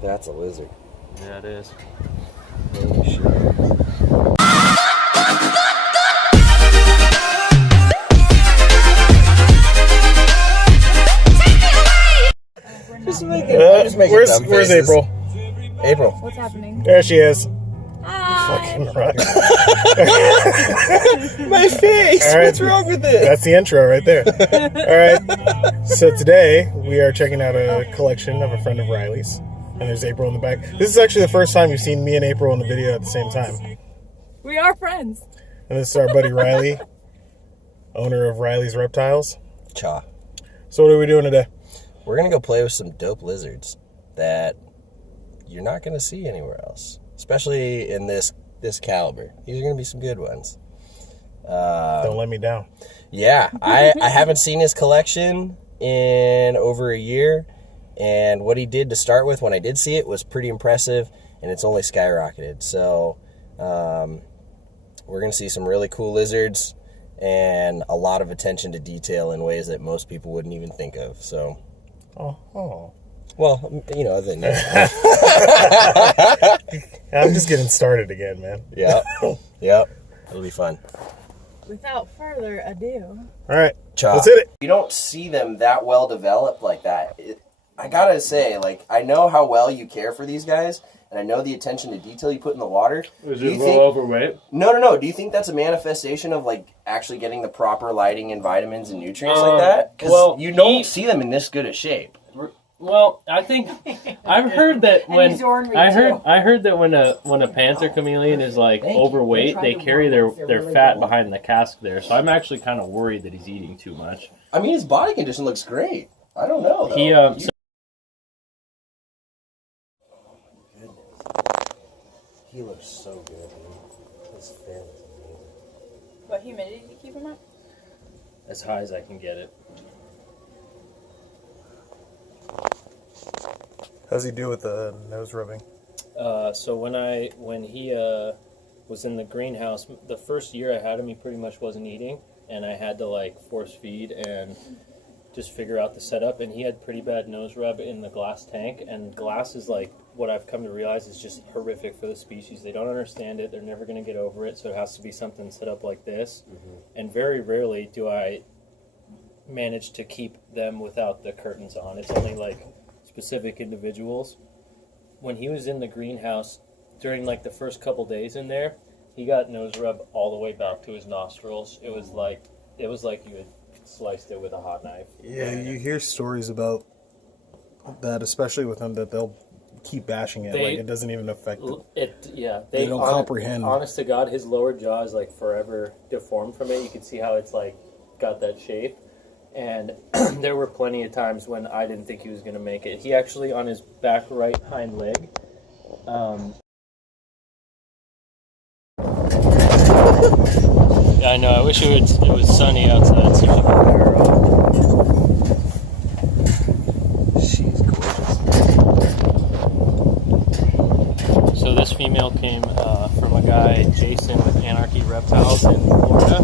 That's a lizard. Yeah, it is. Holy shit. Where's April? April. What's happening? There she is. Hi. Fucking right. My face! All right. What's wrong with it? That's the intro right there. All right. So today we are checking out a collection of a friend of Riley's. And there's April in the back. This is actually the first time you've seen me and April in the video at the same time. We are friends. And this is our buddy Riley, owner of Riley's Reptiles. Cha. So what are we doing today? We're going to go play with some dope lizards that you're not going to see anywhere else. Especially in this caliber. These are going to be some good ones. Don't let me down. Yeah, I haven't seen his collection in over a year. And what he did to start with, when I did see it, was pretty impressive. And it's only skyrocketed. So we're going to see some really cool lizards and a lot of attention to detail in ways that most people wouldn't even think of. So, Oh. well, you know, other than that. I'm just getting started again, man. Yep. It'll be fun. Without further ado. All right. Chop. Let's hit it. You don't see them that well developed like that. I gotta say, like, I know how well you care for these guys, and I know the attention to detail you put in the water. Is it well overweight? No. Do you think that's a manifestation of, like, actually getting the proper lighting and vitamins and nutrients like that? Because you don't see them in this good a shape. Well, I think I've heard that when I heard that when a panther chameleon is like overweight, they carry their fat behind the cask there. So I'm actually kind of worried that he's eating too much. I mean, his body condition looks great. I don't know, though. He looks so good, man. His fin is amazing. What humidity do you keep him at? As high as I can get it. How's he do with the nose rubbing? So when he was in the greenhouse, the first year I had him, he pretty much wasn't eating, and I had to like force feed and just figure out the setup. And he had pretty bad nose rub in the glass tank, and glass is like what I've come to realize is just horrific for the species. They don't understand it. They're never going to get over it. So it has to be something set up like this. Mm-hmm. And very rarely do I manage to keep them without the curtains on. It's only like specific individuals. When he was in the greenhouse during like the first couple days in there, he got nose rub all the way back to his nostrils. It was like you had sliced it with a hot knife. Yeah, you hear stories about that, especially with them, that they'll keep bashing it. Like it doesn't even affect it. Yeah, they don't comprehend. Honest to God, his lower jaw is like forever deformed from it. You can see how it's like got that shape. And there were plenty of times when I didn't think he was going to make it. He actually, on his back right hind leg, I know, I wish it was sunny outside. So she's gorgeous. So this female came from a guy, Jason, with Anarchy Reptiles in Florida.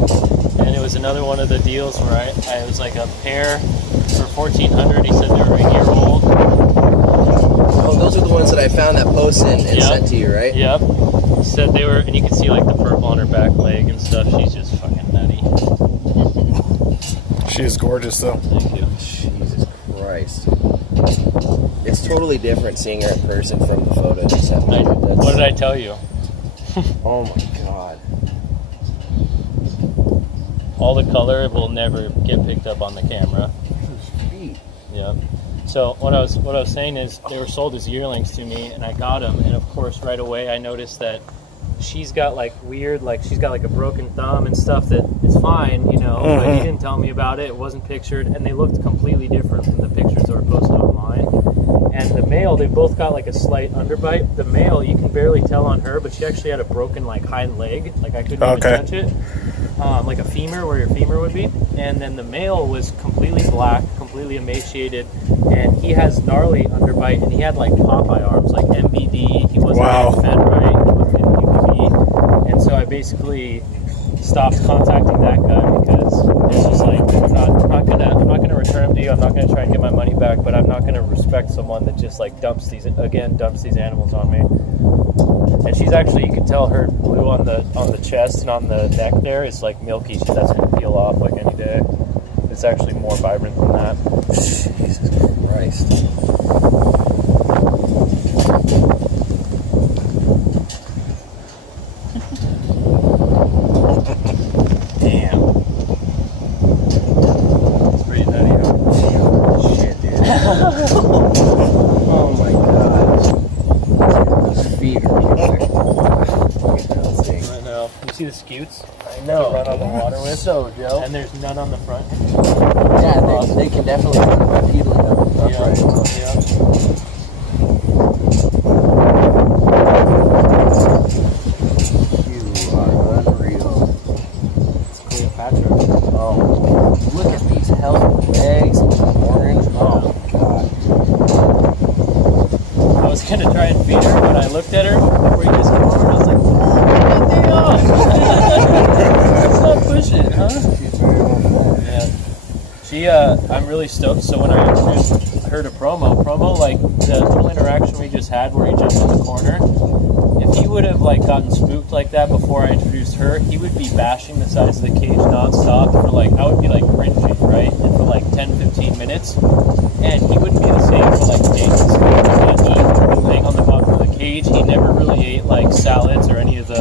And it was another one of the deals where I was like a pair for $1,400. He said they were a year old. Oh, those are the ones that I found that post and sent to you, right? Yep. He said they were, and you can see like the purple on her back leg and stuff. She's just fucking nutty. She is gorgeous, though. Thank you. Jesus Christ. It's totally different seeing her in person from the photo you sent me. What did I tell you? Oh my God. All the color will never get picked up on the camera. Yeah. So what I was saying is they were sold as yearlings to me, and I got them, and of course right away I noticed that she's got like weird, like she's got like a broken thumb and stuff that is fine, you know, but he didn't tell me about it. It wasn't pictured, and they looked completely different from the pictures that were posted online. And the male, they both got like a slight underbite. The male, you can barely tell on her, but she actually had a broken like hind leg, like I couldn't even touch it. Like a femur, where your femur would be. And then the male was completely black, completely emaciated, and he has gnarly underbite, and he had like Popeye arms, like MBD. He wasn't getting fed right, he wasn't getting UV. And so I basically stopped contacting that guy because it's just like, I'm not not gonna return them to you. I'm not gonna try and get my money back, but I'm not gonna respect someone that just like dumps these animals on me. And she's actually, you can tell her blue on the chest and on the neck there is like milky. That's gonna peel off like any day. It's actually more vibrant than that. Jesus Christ. See the scutes? I know. To run on the water with. So, Joe. And there's none on the front. Yeah, they can definitely run bipedally up. Yeah. Right. Yeah. You are unreal. It's Cleopatra. Oh, look at these healthy legs, orange. Oh, God. I was going to try and feed her, but I looked at her before you guys came over, and I was like, oh, good day off. It's not pushing, huh? Yeah. I'm really stoked. So when I introduced her to Promo, like the little interaction we just had where he jumped in the corner, if he would have like gotten spooked like that before I introduced her, he would be bashing the sides of the cage nonstop for like, I would be like cringing, right? And for like 10-15 minutes. And he wouldn't be the same for like days. He would be laying on the bottom of the cage. He never really ate like salads or any of the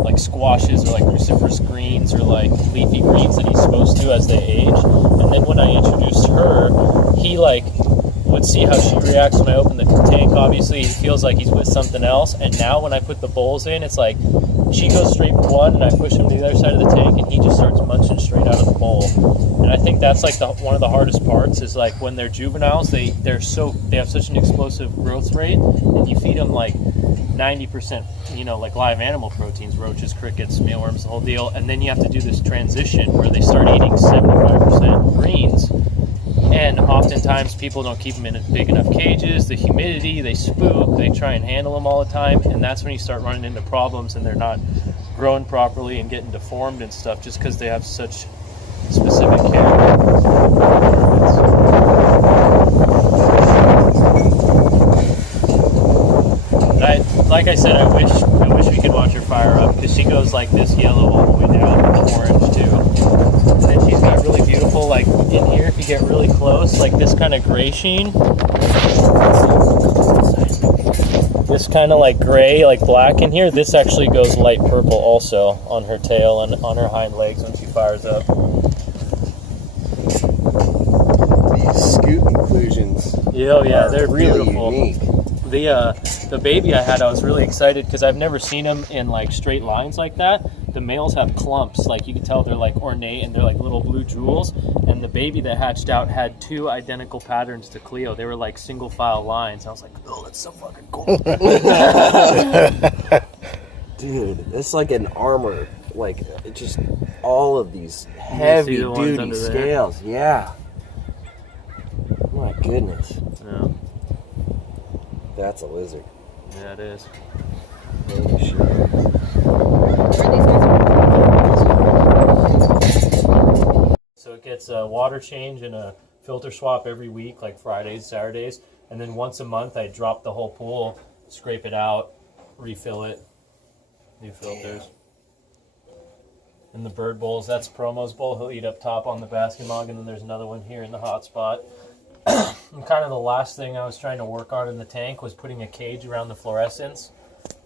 like squashes or like cruciferous greens or like leafy greens that he's supposed to as they age. And then when I introduced her, he like would see how she reacts when I open the tank. Obviously, he feels like he's with something else. And now when I put the bowls in, it's like she goes straight for one, and I push him to the other side of the tank, and he just starts munching straight out of the bowl. And I think that's like one of the hardest parts is like when they're juveniles, they have such an explosive growth rate, and you feed them like 90%, like live animal proteins, roaches, crickets, mealworms, the whole deal, and then you have to do this transition where they start eating 75% greens. And oftentimes people don't keep them in big enough cages, the humidity, they spook, they try and handle them all the time, and that's when you start running into problems and they're not growing properly and getting deformed and stuff just because they have such specific care. Like I said, I wish we could watch her fire up because she goes like this yellow all the way down to orange too. And then she's got really beautiful, like in here, if you get really close, like this kind of gray sheen. This kind of like gray, like black in here. This actually goes light purple also on her tail and on her hind legs when she fires up. These scoop inclusions. Yeah, they're really beautiful. Unique. The baby I had, I was really excited because I've never seen them in like straight lines like that. The males have clumps, like you can tell they're like ornate and they're like little blue jewels. And the baby that hatched out had two identical patterns to Cleo. They were like single file lines. I was like, oh, that's so fucking cool. Dude, it's like an armor. Like, it just all of these heavy duty scales. Yeah. My goodness. Yeah. That's a lizard. Yeah, it is. Holy shit. So it gets a water change and a filter swap every week, like Fridays, Saturdays. And then once a month, I drop the whole pool, scrape it out, refill it, new filters. And the bird bowls, that's Promo's bowl. He'll eat up top on the basket mug, and then there's another one here in the hot spot. And kind of the last thing I was trying to work on in the tank was putting a cage around the fluorescents,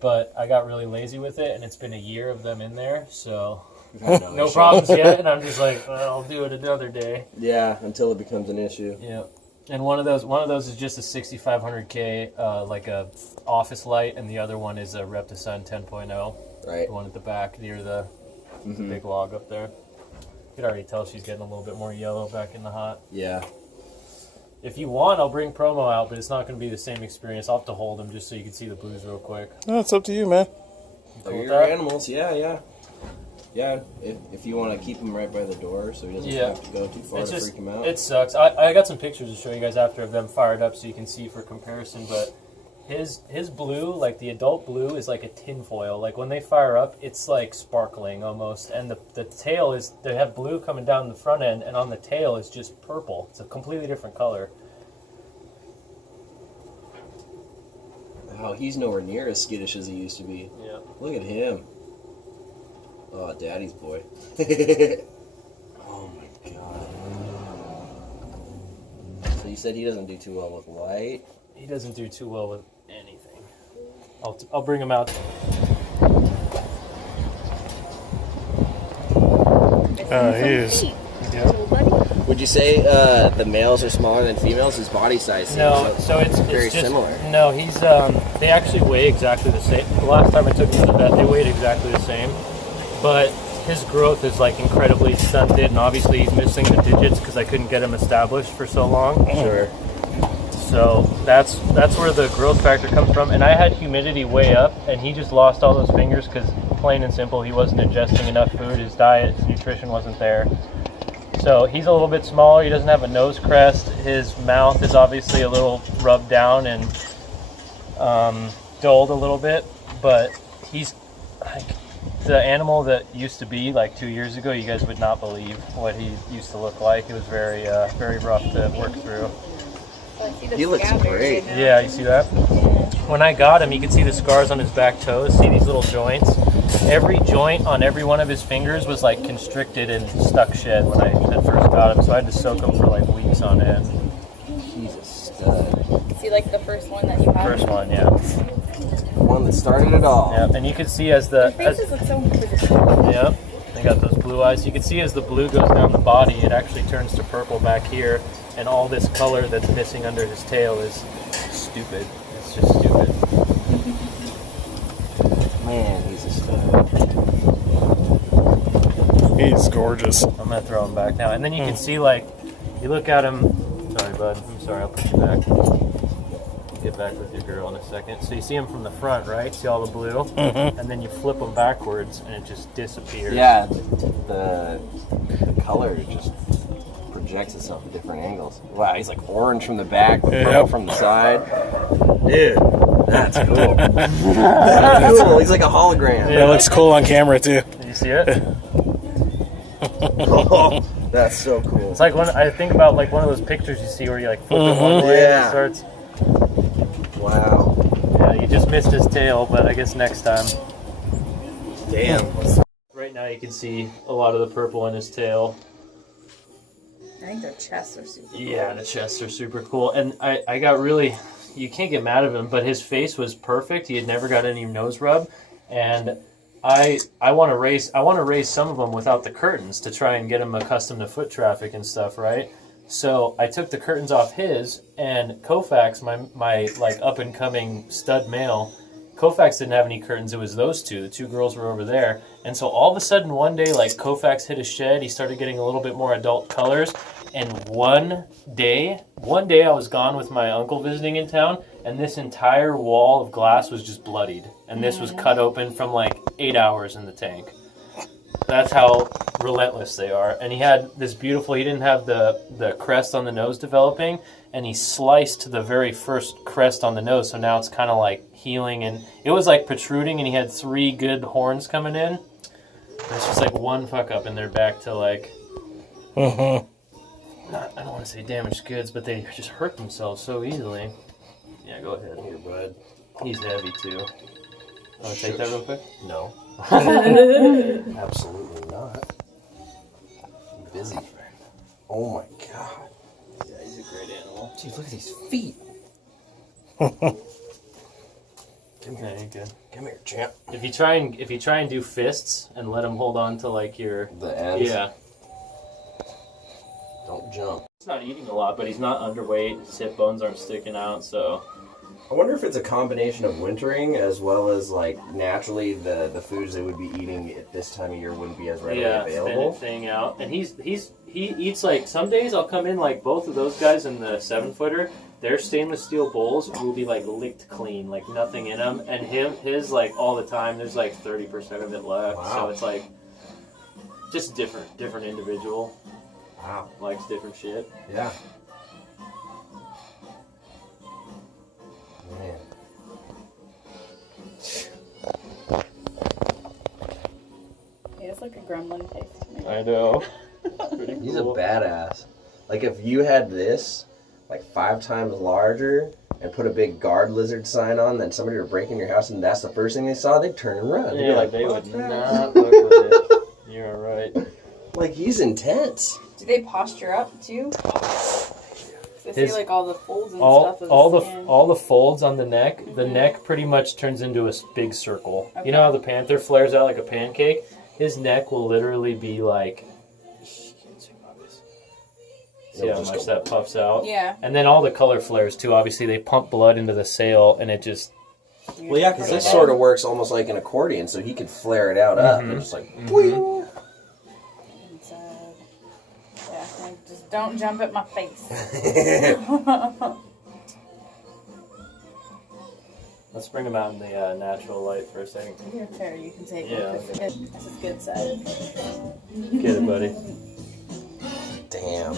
but I got really lazy with it, and it's been a year of them in there, so no problems yet. And I'm just like, well, I'll do it another day. Yeah, until it becomes an issue. Yeah, and one of those is just a 6500K, like a office light, and the other one is a Reptisun 10.0. Right. The one at the back near the big log up there. You can already tell she's getting a little bit more yellow back in the hot. Yeah. If you want, I'll bring Promo out, but it's not going to be the same experience. I'll have to hold him just so you can see the blues real quick. No, it's up to you, man. They're your animals, yeah. Yeah, if you want to keep him right by the door so he doesn't have to go too far to freak him out. It sucks. I got some pictures to show you guys after of them fired up so you can see for comparison, but his blue, like the adult blue, is like a tinfoil. Like when they fire up, it's like sparkling almost. And the tail is, they have blue coming down the front end, and on the tail is just purple. It's a completely different color. Wow, he's nowhere near as skittish as he used to be. Yeah. Look at him. Oh, daddy's boy. Oh my god. So you said he doesn't do too well with light? He doesn't do too well with anything. I'll bring him out. He is. Yeah. Would you say the males are smaller than females? His body size seems No, so it's very just, similar. No, he's they actually weigh exactly the same. The last time I took him to the vet, they weighed exactly the same, but his growth is like incredibly stunted, and obviously he's missing the digits because I couldn't get him established for so long. Sure. So that's where the growth factor comes from. And I had humidity way up, and he just lost all those fingers because, plain and simple, he wasn't ingesting enough food. His diet, his nutrition wasn't there. So he's a little bit smaller. He doesn't have a nose crest. His mouth is obviously a little rubbed down and dulled a little bit. But he's like the animal that used to be like 2 years ago. You guys would not believe what he used to look like. It was very rough to work through. He looks great. Yeah, you see that? When I got him, you could see the scars on his back toes. See these little joints? Every joint on every one of his fingers was like constricted and stuck shut when I had first got him, so I had to soak him for like weeks on end. He's a stud. See, like the first one that you had? First one, yeah. One that started it all. Yeah, and you could see as the... Their faces look so inquisitive. Yep, they got those blue eyes. You can see as the blue goes down the body, it actually turns to purple back here, and all this color that's missing under his tail is stupid. It's just stupid. Man, he's a stud. He's gorgeous. I'm gonna throw him back now. And then you can see, like, you look at him. Sorry, bud. I'm sorry, I'll put you back. Get back with your girl in a second. So you see him from the front, right? See all the blue? Mm-hmm. And then you flip him backwards and it just disappears. Yeah, the color just projects itself at different angles. Wow, he's like orange from the back, but purple from the side. Dude, that's cool. That's cool. He's like a hologram. That looks cool on camera too. Did you see it? Oh, that's so cool. It's like when I think about like one of those pictures you see where you like flip it one way and it starts. Wow. Yeah, you just missed his tail, but I guess next time. Damn. Right now you can see a lot of the purple in his tail. I think their chests are super cool. Yeah, the chests are super cool. And I got really, you can't get mad at him, but his face was perfect. He had never got any nose rub. And I want to raise some of them without the curtains to try and get him accustomed to foot traffic and stuff, right? So I took the curtains off his, and Koufax, my like up and coming stud male, Koufax didn't have any curtains. It was those two. The two girls were over there. And so all of a sudden one day, like Koufax hit a shed. He started getting a little bit more adult colors. And one day I was gone with my uncle visiting in town, and this entire wall of glass was just bloodied. And this was cut open from like 8 hours in the tank. That's how relentless they are. And he had this beautiful, he didn't have the crest on the nose developing, and he sliced the very first crest on the nose, so now it's kind of like healing, and it was like protruding, and he had 3 good horns coming in. It's just like one fuck up, and they're back to like, I don't want to say damaged goods, but they just hurt themselves so easily. Yeah, go ahead. Here, bud. He's heavy too. Want to take that real quick? No. Absolutely not. I'm busy. Oh my god. Yeah, he's a great animal. Jeez, look at these feet. Yeah, you're good. Come here, champ. If you try and do fists and let him hold on to like your The ends. yeah. Don't jump. He's not eating a lot, but he's not underweight. His hip bones aren't sticking out, so. I wonder if it's a combination of wintering as well as like naturally the foods they would be eating at this time of year wouldn't be as readily available. Thing out, and he eats like some days I'll come in like both of those guys in the 7-footer. Their stainless steel bowls will be like licked clean, like nothing in them, and his like all the time. There's like 30% of it left, Wow. so it's like just different individual. Wow. Likes different shit. Yeah. Man. like gremlin face to me. I know. He's a badass. Like if you had this like 5 times larger and put a big guard lizard sign on, then somebody were breaking your house and that's the first thing they saw, they'd turn and run. They'd be Yeah, like, they would "Fuck that." not look with it. You're right. Like he's intense. Do they posture up too? 'Cause I see like all the folds and stuff of all the the skin. all the folds on the neck. The neck pretty much turns into a big circle. Okay. You know how the panther flares out like a pancake? His neck will literally be like. See how much that puffs out? Yeah. And then all the color flares too. Obviously, they pump blood into the sail, and it just. Well, yeah, because this sort of works almost like an accordion, so he could flare it out up and just like, boing. It's, yeah, like, just don't jump at my face. Let's bring him out in the natural light for a second. Here, Terry, you can take Yeah. one. This is good side. Get it, buddy. Damn.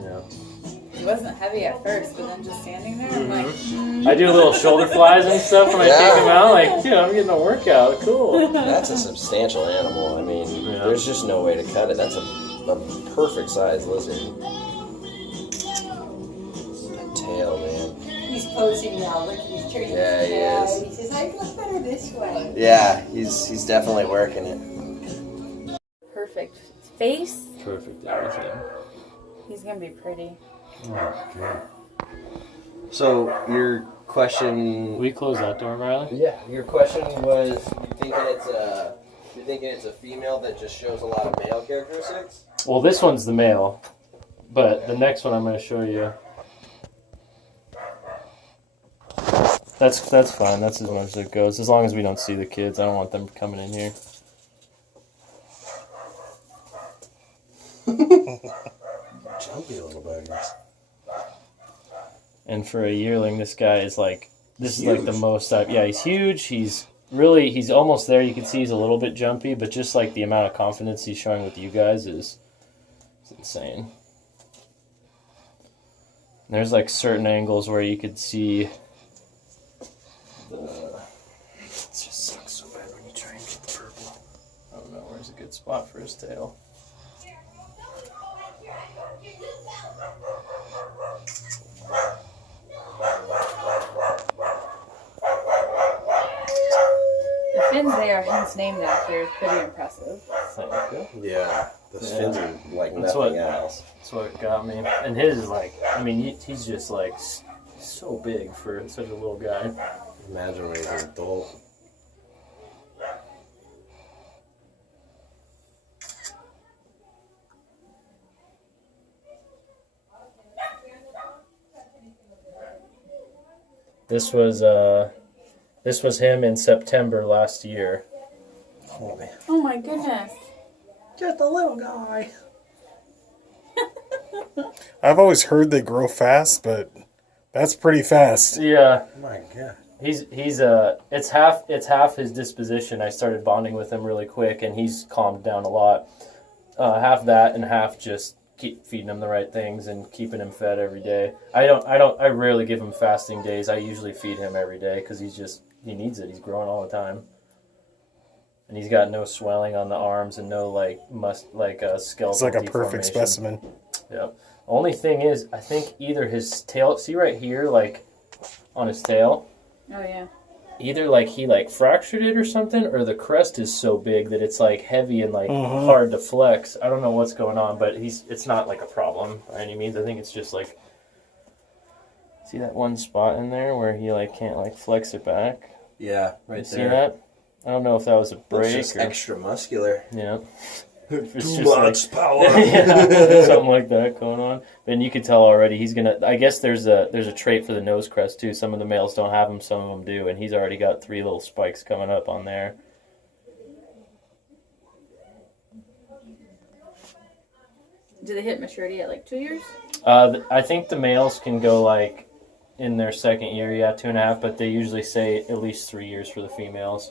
Yeah. He wasn't heavy at first, but then just standing there, I'm like, I do little shoulder flies and stuff when I Yeah. take him out. Like, dude, I'm getting a workout. Cool. That's a substantial animal. I mean, Yeah. there's just no way to cut it. That's a perfect size lizard. That tail, man. He's posing now. Look, he's turning Yeah, his he head. is. He says, I look better this way. Yeah, he's definitely working it. perfect face. Perfect everything. He's gonna be pretty. So your question, We close that door, Riley? yeah, your question was, you're thinking it's a female that just shows a lot of male characteristics? Well, this one's the male, but the next one I'm going to show you. That's fine. That's as much as it goes. As long as we don't see the kids, I don't want them coming in here. Jumpy little buggers. And for a yearling, this guy is like, this is Huge. like the most yeah, he's huge. He's almost there. You can see he's a little bit jumpy, but just like the amount of confidence he's showing with you guys is insane. There's like certain angles where you could see it just sucks so bad when you try and get the purple. I don't know where's a good spot for his tail. The fins they are hence named after is pretty impressive. Thank you. Yeah, those Yeah. fins are like That's nothing what- else. That's what got me. And his is like, I mean, he's just like so big for such a little guy. Imagine when he's an adult. This was him in September last year. Oh man, Oh my goodness. just a little guy. I've always heard they grow fast, but that's pretty fast. Yeah, Oh my god. it's half his disposition. I started bonding with him really quick, and he's calmed down a lot. Half that, and half just keep feeding him the right things and keeping him fed every day. I rarely give him fasting days. I usually feed him every day because he needs it. He's growing all the time, and he's got no swelling on the arms and no skeletal. It's like a perfect deformation. specimen. Yep. Only thing is, I think either his tail. See right here, like on his tail. Oh yeah. Either like he like fractured it or something, or the crest is so big that it's like heavy and like hard to flex. I don't know what's going on, but it's not like a problem by any means. I think it's just like, see that one spot in there where he like can't like flex it back. Yeah, right You see there. that? I don't know if that was a It's break just or extra muscular. yeah. It's Too just much power. yeah, something like that going on. Then you can tell already he's gonna. I guess there's a trait for the nose crest too. Some of the males don't have them, some of them do, and he's already got 3 little spikes coming up on there. Do they hit maturity at like 2 years? I think the males can go like in their second year, yeah, 2.5, but they usually say at least 3 years for the females.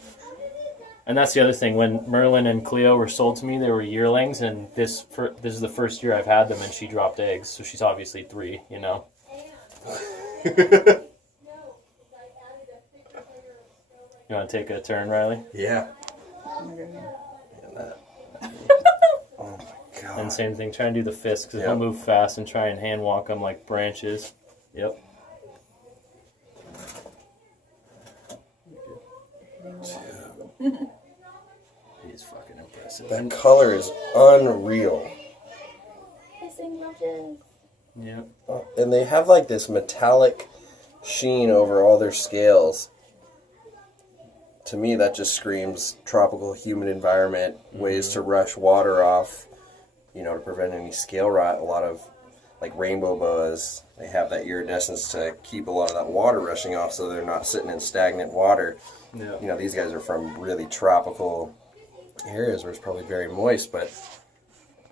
And that's the other thing. When Merlin and Cleo were sold to me, they were yearlings, and this is the first year I've had them, and she dropped eggs, so she's obviously 3, you know. You want to take a turn, Riley? Yeah. Oh my goodness. And that. And same thing, try and do the fist, because Yep. he'll move fast and try and hand walk them like branches. Yep. He's fucking impressive. That color is unreal. Yep. And they have like this metallic sheen over all their scales. To me, that just screams tropical humid environment, ways to rush water off, to prevent any scale rot. A lot of, like rainbow boas, they have that iridescence to keep a lot of that water rushing off so they're not sitting in stagnant water. Yeah. These guys are from really tropical areas where it's probably very moist, but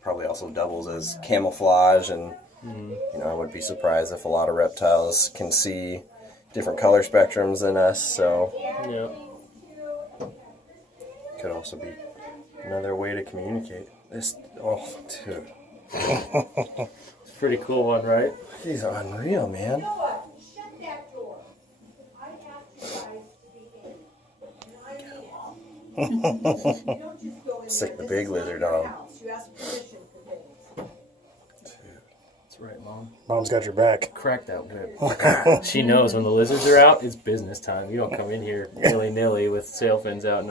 probably also doubles as camouflage. And, I wouldn't be surprised if a lot of reptiles can see different color spectrums than us, so... Yep. Could also be another way to communicate. Dude. It's a pretty cool one, right? He's unreal, man. Shut that door. I asked you guys to be in. You don't just go in Stick there. the big lizard on. You ask permission for things. That's right, Mom. Mom's got your back. Crack that whip. She knows when the lizards are out, it's business time. You don't come in here willy-nilly with sail fins out